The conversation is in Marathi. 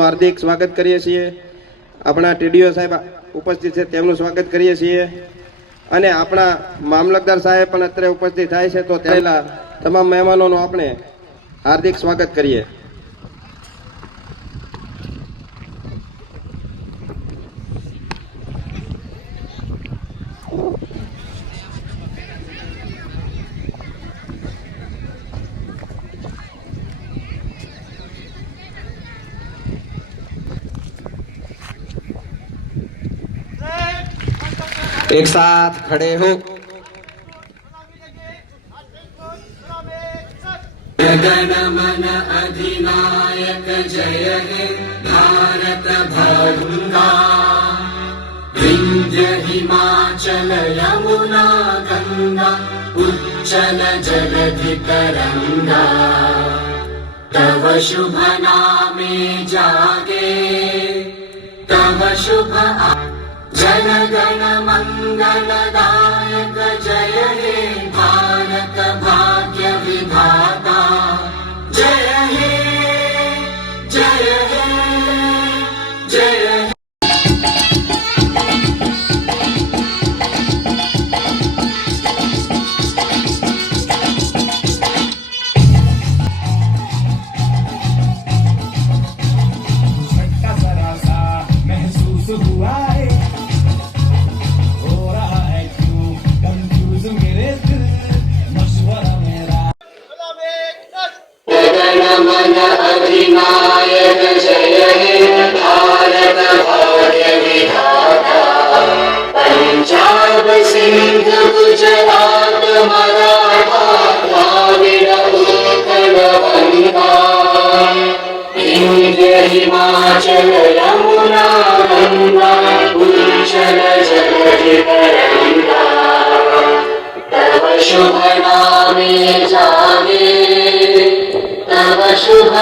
हार्दिक स्वागत करीए छीए। अपना टीडीओ साहेब उपस्थित है तेमनुं स्वागत करीए छीए अने अपना मामलतदार साहेब पण अत्रे उपस्थित थाय छे तो तेला तमाम मेहमानों आपणे हार्दिक स्वागत करीए। एक साथ खड़े हो। गण मन अधिनायक जय हे भारत भंगा। विंध्य हिमाचल यमुना गंगा उच्चल जलधि तरंगा। तव शुभ नामे जागे तव शुभ जन गण मंगलदायक जय हे भारत भाग्य विधाता। जय हे जय हे जय हे। झटका जरा सा महसूस हुआ है, हो रहा है क्यों कंफ्यूज मेरे दिल, मशवरा मेरा। गण मन अधिनायक जय हे भारत भाग्य विधाता। पंजाब सिंध गुजरात मराठा द्राविड़ उत्कल बंगा। विंध्य हिमाचल यमुना गंगा उच्चल जलधि तरंगा। तव शुभ नामे जागे तव शुभ